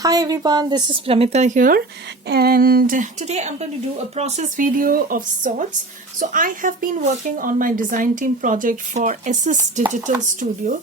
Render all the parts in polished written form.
Hi everyone, this is Pramita here, and today I'm going to do a process video of sorts. So I have been working on my design team project for SS Digital Studio.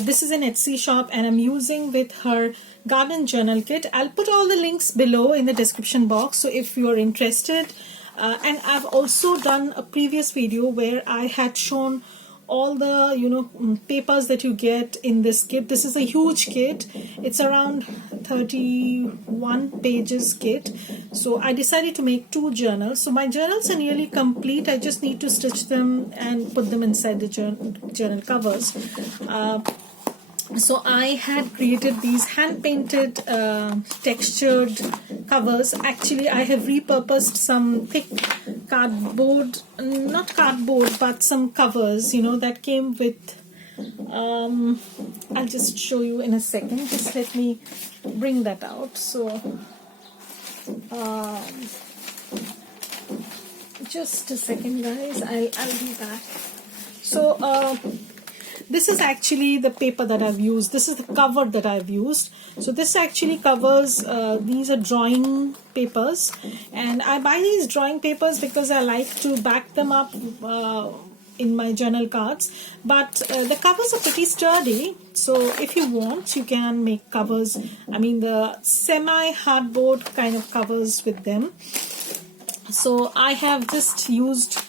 This is an Etsy shop and I'm using with her garden journal kit. I'll put all the links below in the description box, so if you are interested. And I've also done a previous video where I had shown all the papers that you get in this kit. This is a huge kit. It's around 31 pages kit. So I decided to make two journals. So my journals are nearly complete. I just need to stitch them and put them inside the journal covers. So I had created these hand-painted textured covers. Actually, I have repurposed some thick cardboard, not cardboard, but some covers, that came with, I'll just show you in a second. Just let me bring that out. So, just a second, guys. I'll be back. So, this is actually the paper that I've used. This is the cover that I've used. So this actually covers, these are drawing papers. And I buy these drawing papers because I like to back them up in my journal cards. But the covers are pretty sturdy. So if you want, you can make covers. I mean the semi-hardboard kind of covers with them. So I have just used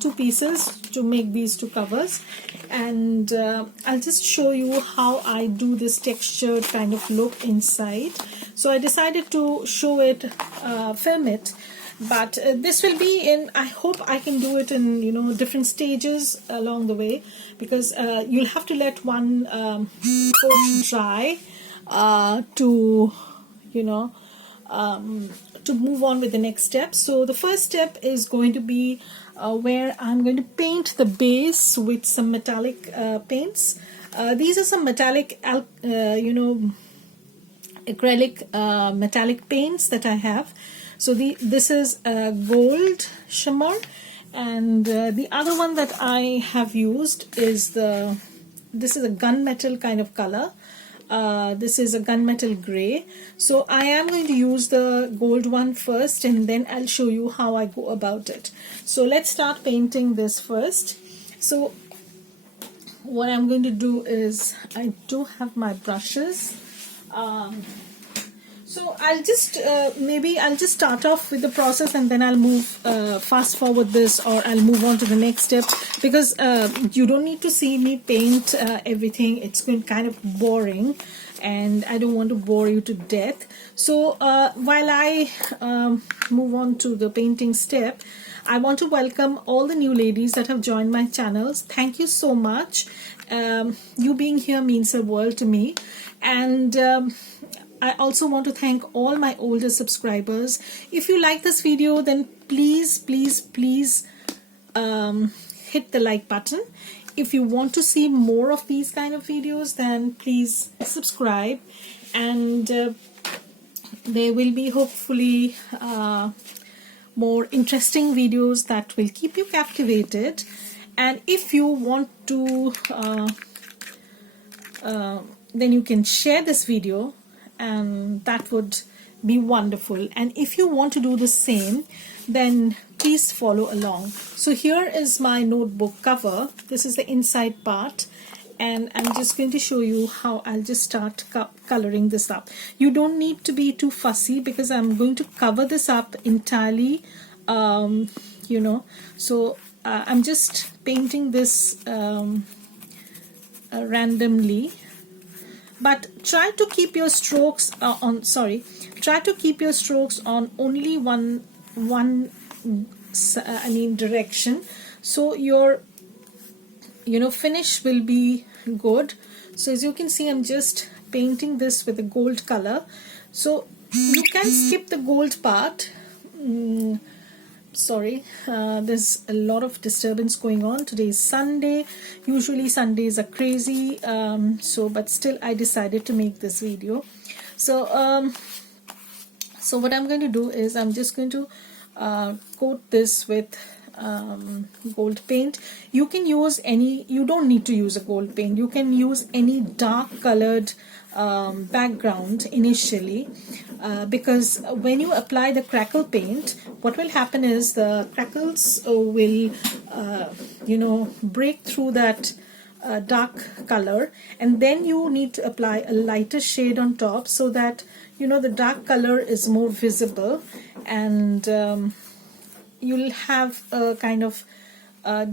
two pieces to make these two covers, and I'll just show you how I do this textured kind of look inside. So I decided to show it, film it, but this will be in, I hope I can do it in different stages along the way, because you'll have to let one coat dry to move on with the next step. So the first step is going to be where I'm going to paint the base with some metallic paints. These are some metallic, acrylic metallic paints that I have. So this is gold shimmer, and the other one that I have used is this is a gunmetal kind of color. This is a gunmetal gray. So I am going to use the gold one first, and then I'll show you how I go about it. So let's start painting this first. So what I'm going to do is, I do have my brushes. So I'll just maybe I'll just start off with the process, and then I'll move fast forward this, or I'll move on to the next step, because you don't need to see me paint everything. It's going kind of boring, and I don't want to bore you to death. So while I move on to the painting step, I want to welcome all the new ladies that have joined my channels. Thank you so much. You being here means the world to me, and I also want to thank all my older subscribers. If you like this video, then please hit the like button. If you want to see more of these kind of videos, then please subscribe, and there will be hopefully more interesting videos that will keep you captivated. And if you want to then you can share this video, and that would be wonderful. And if you want to do the same, then please follow along. So here is my notebook cover. This is the inside part, and I'm just going to show you how I'll just start coloring this up. You don't need to be too fussy, because I'm going to cover this up entirely, so I'm just painting this randomly. But try to keep your strokes try to keep your strokes on only one direction, so your finish will be good. So as you can see, I'm just painting this with a gold color. So you can skip the gold part. Sorry, there's a lot of disturbance going on. Today is Sunday. Usually Sundays are crazy, but still I decided to make this video. So so what I'm going to do is, I'm just going to coat this with gold paint. You can use any, you don't need to use a gold paint, you can use any dark colored background initially, because when you apply the crackle paint, what will happen is the crackles will break through that dark color, and then you need to apply a lighter shade on top so that the dark color is more visible, and you'll have a kind of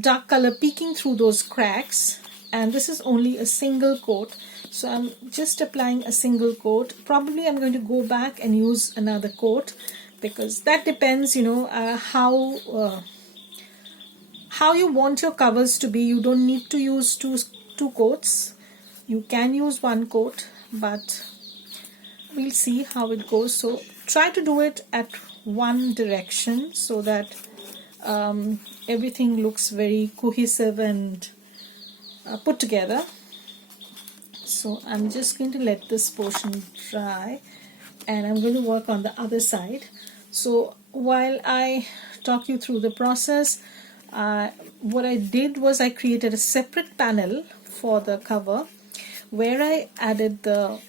dark color peeking through those cracks. And this is only a single coat, so I'm just applying a single coat. Probably I'm going to go back and use another coat, because that depends how you want your covers to be. You don't need to use two coats. You can use one coat, but we'll see how it goes. So try to do it at one direction so that everything looks very cohesive and put together. So I'm just going to let this portion dry, and I'm going to work on the other side. So while I talk you through the process, what I did was I created a separate panel for the cover where I added the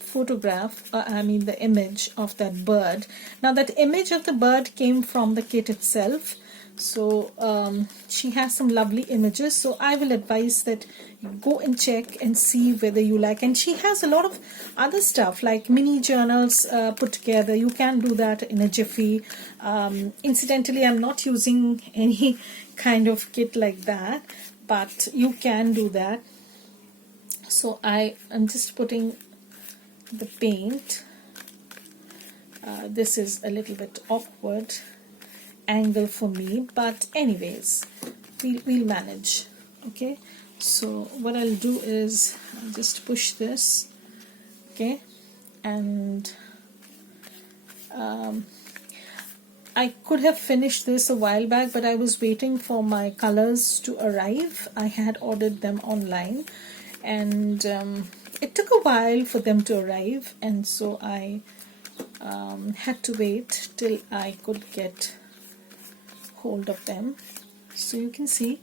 photograph, the image of that bird. Now that image of the bird came from the kit itself, so she has some lovely images, so I will advise that you go and check and see whether you like. And she has a lot of other stuff like mini journals put together. You can do that in a jiffy. Incidentally, I'm not using any kind of kit like that, but you can do that. So I am just putting the paint. This is a little bit awkward angle for me, but anyways, we'll manage. Okay, so what I'll do is I'll just push this, okay, and I could have finished this a while back, but I was waiting for my colors to arrive. I had ordered them online, and it took a while for them to arrive, and so I had to wait till I could get hold of them. So you can see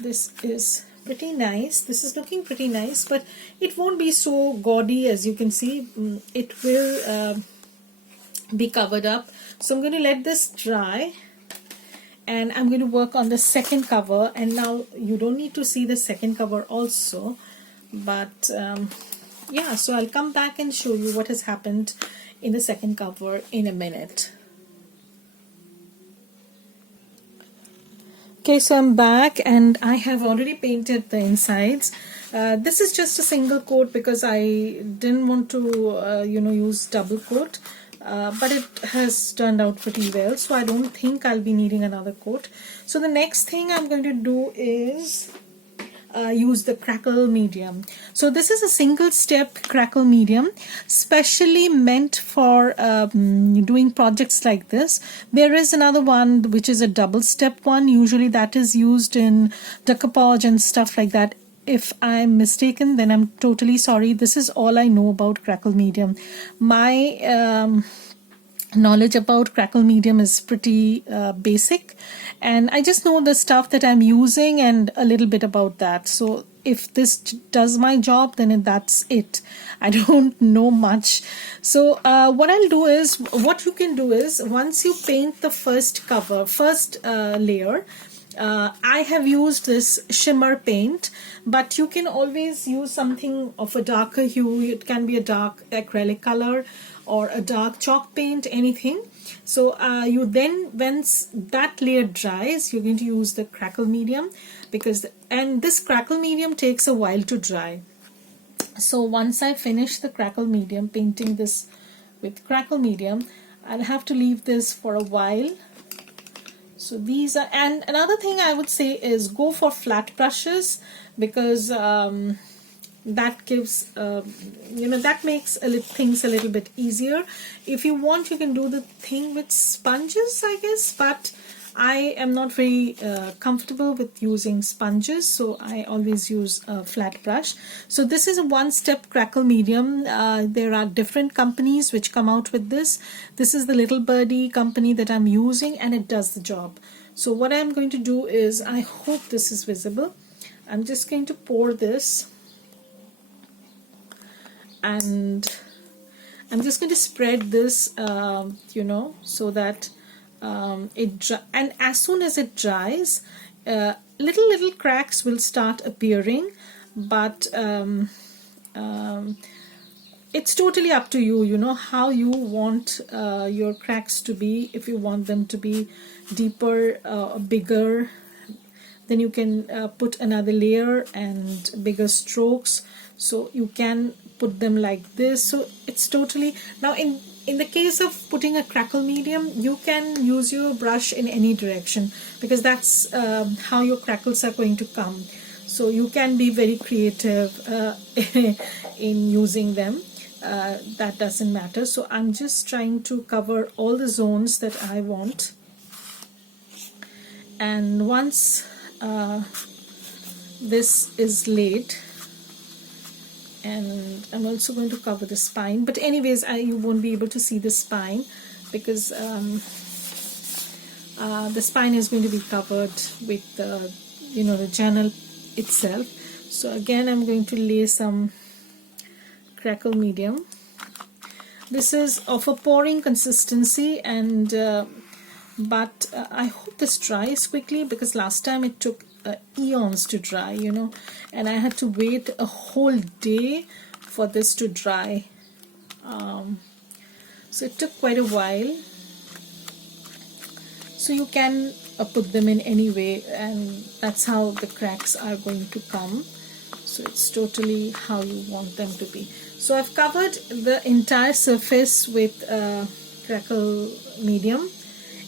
this is pretty nice. This is looking pretty nice, but it won't be so gaudy. As you can see, it will be covered up. So I'm going to let this dry, and I'm going to work on the second cover. And now you don't need to see the second cover also, but yeah, so I'll come back and show you what has happened in the second cover in a minute. Okay, so I'm back and I have already painted the insides. This is just a single coat because I didn't want to use double coat, but it has turned out pretty well, so I don't think I'll be needing another coat. So the next thing I'm going to do is use the crackle medium. So this is a single step crackle medium, specially meant for doing projects like this. There is another one which is a double step one. Usually that is used in decoupage and stuff like that. If I'm mistaken, then I'm totally sorry. This is all I know about crackle medium. My knowledge about crackle medium is pretty basic, and I just know the stuff that I'm using and a little bit about that. So if this does my job, then that's it. I don't know much. So what I'll do is, what you can do is, once you paint the first layer, I have used this shimmer paint, but you can always use something of a darker hue. It can be a dark acrylic color or a dark chalk paint, anything. So you then, once that layer dries, you're going to use the crackle medium, and this crackle medium takes a while to dry. So once I finish the crackle medium, painting this with crackle medium, I'll have to leave this for a while. So these are, and another thing I would say is go for flat brushes, because that gives that makes things a little bit easier. If you want, you can do the thing with sponges, I guess, but I am not very comfortable with using sponges, so I always use a flat brush. So this is a one-step crackle medium. There are different companies which come out with this. This is the Little Birdie company that I'm using, and it does the job. So what I'm going to do is, I hope this is visible, I'm just going to pour this and I'm just going to spread this, so that and as soon as it dries, little cracks will start appearing, but it's totally up to you, how you want your cracks to be. If you want them to be deeper, bigger, then you can put another layer and bigger strokes, so you can put them like this. So it's totally, now in the case of putting a crackle medium, you can use your brush in any direction, because that's how your crackles are going to come. So you can be very creative in using them. That doesn't matter. So I'm just trying to cover all the zones that I want, and once this is laid, and I'm also going to cover the spine, but anyways you won't be able to see the spine, because the spine is going to be covered with the journal itself. So again, I'm going to lay some crackle medium. This is of a pouring consistency, and but I hope this dries quickly, because last time it took eons to dry, and I had to wait a whole day for this to dry. So it took quite a while. So you can put them in any way, and that's how the cracks are going to come. So it's totally how you want them to be. So I've covered the entire surface with crackle medium,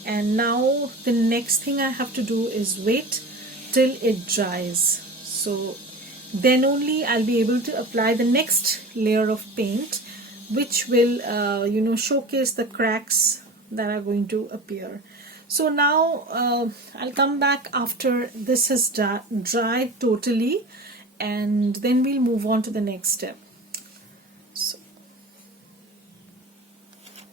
and now the next thing I have to do is wait till it dries. So then only I'll be able to apply the next layer of paint, which will showcase the cracks that are going to appear. So now I'll come back after this has dried totally, and then we'll move on to the next step.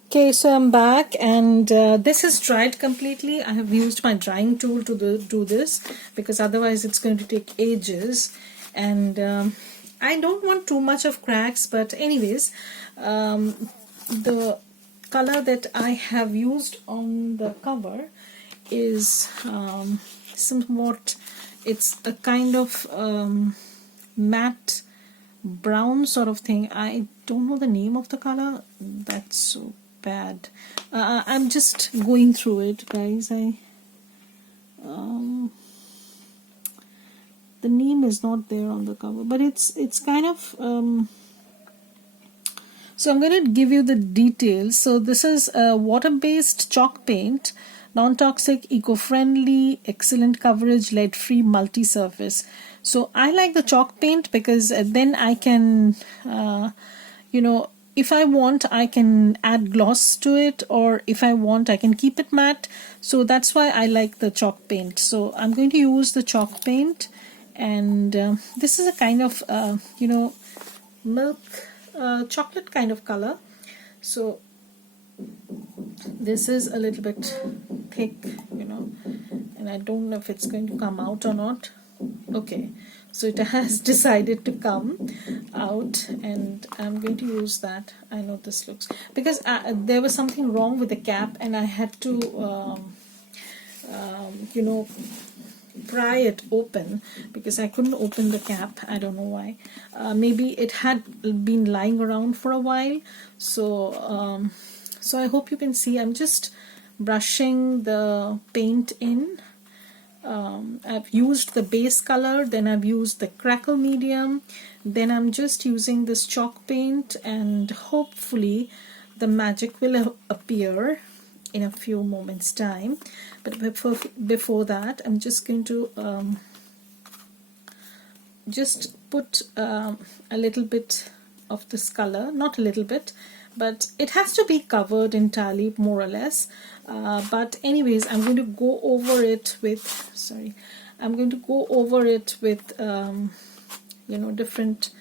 Okay, so I'm back, and this is dried completely. I have used my drying tool to do this, because otherwise it's going to take ages, and I don't want too much of cracks. But anyways, the color that I have used on the cover is somewhat, it's a kind of matte brown sort of thing. I don't know the name of the color. That's so bad. I'm just going through it, guys. The name is not there on the cover, but it's kind of so I'm going to give you the details. So this is a water-based chalk paint, non-toxic, eco-friendly, excellent coverage, lead-free, multi-surface. So I like the chalk paint because then I can if I want, I can add gloss to it, or if I want, I can keep it matte. So that's why I like the chalk paint. So I'm going to use the chalk paint, and this is a kind of milk chocolate kind of color. So this is a little bit thick, and I don't know if it's going to come out or not. Okay, so it has decided to come out, and I'm going to use that. I know this looks, because there was something wrong with the cap, and I had to pry it open, because I couldn't open the cap. I don't know why. Maybe it had been lying around for a while. So so I hope you can see. I'm just brushing the paint in. I've used the base color, then I've used the crackle medium, then I'm just using this chalk paint, and hopefully the magic will appear in a few moments time. But before that, I'm just going to just put a little bit of this color, not a little bit, but it has to be covered entirely, more or less. But anyways, I'm going to go over it with, different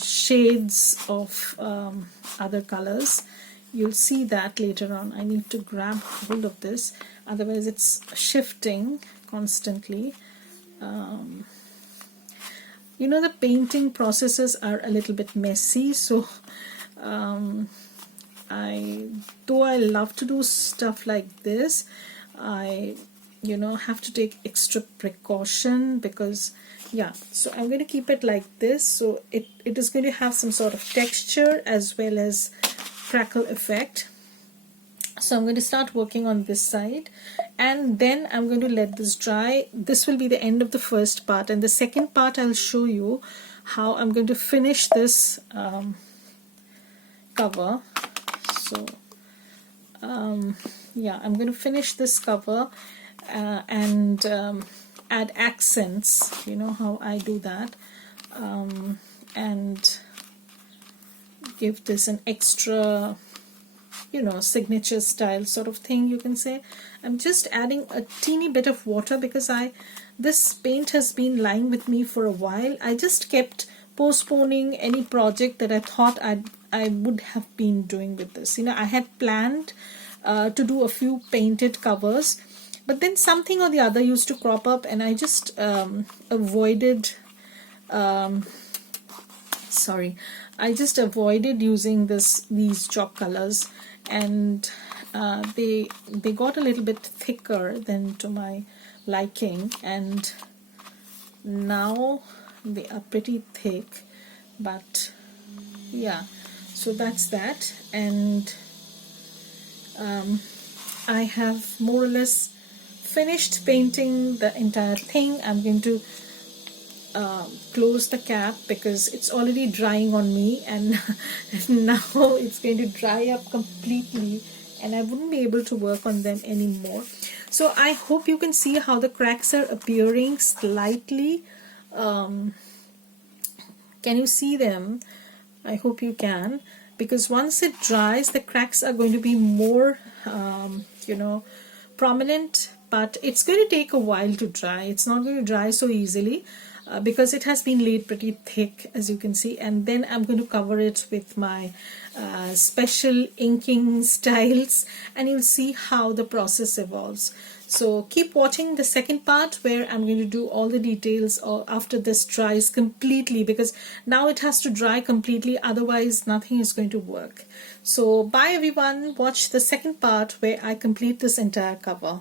shades of other colors. You'll see that later on. I need to grab hold of this, otherwise it's shifting constantly. you know, the painting processes are a little bit messy, so though I love to do stuff like this, I have to take extra precaution, because yeah, so I'm going to keep it like this, so it is going to have some sort of texture as well as crackle effect. So I'm going to start working on this side, and then I'm going to let this dry. This will be the end of the first part, and the second part I'll show you how I'm going to finish this cover. So yeah, I'm going to finish this cover and add accents, you know how I do that, and give this an extra, you know, signature style sort of thing, you can say. I'm just adding a teeny bit of water because this paint has been lying with me for a while. I just kept postponing any project that I thought I would have been doing with this. You know, I had planned to do a few painted covers, but then something or the other used to crop up, and I just avoided using these chalk colors, and they got a little bit thicker than to my liking, and now they are pretty thick. But yeah, so that's that, and I have more or less finished painting the entire thing. I'm going to close the cap because it's already drying on me, and now it's going to dry up completely and I wouldn't be able to work on them anymore. So I hope you can see how the cracks are appearing slightly. Can you see them? I hope you can, because once it dries, the cracks are going to be more prominent, but it's going to take a while to dry. It's not going to dry so easily because it has been laid pretty thick, as you can see, and then I'm going to cover it with my special inking styles, and you'll see how the process evolves. So keep watching the second part where I'm going to do all the details after this dries completely, because now it has to dry completely, otherwise nothing is going to work. So bye everyone, watch the second part where I complete this entire cover.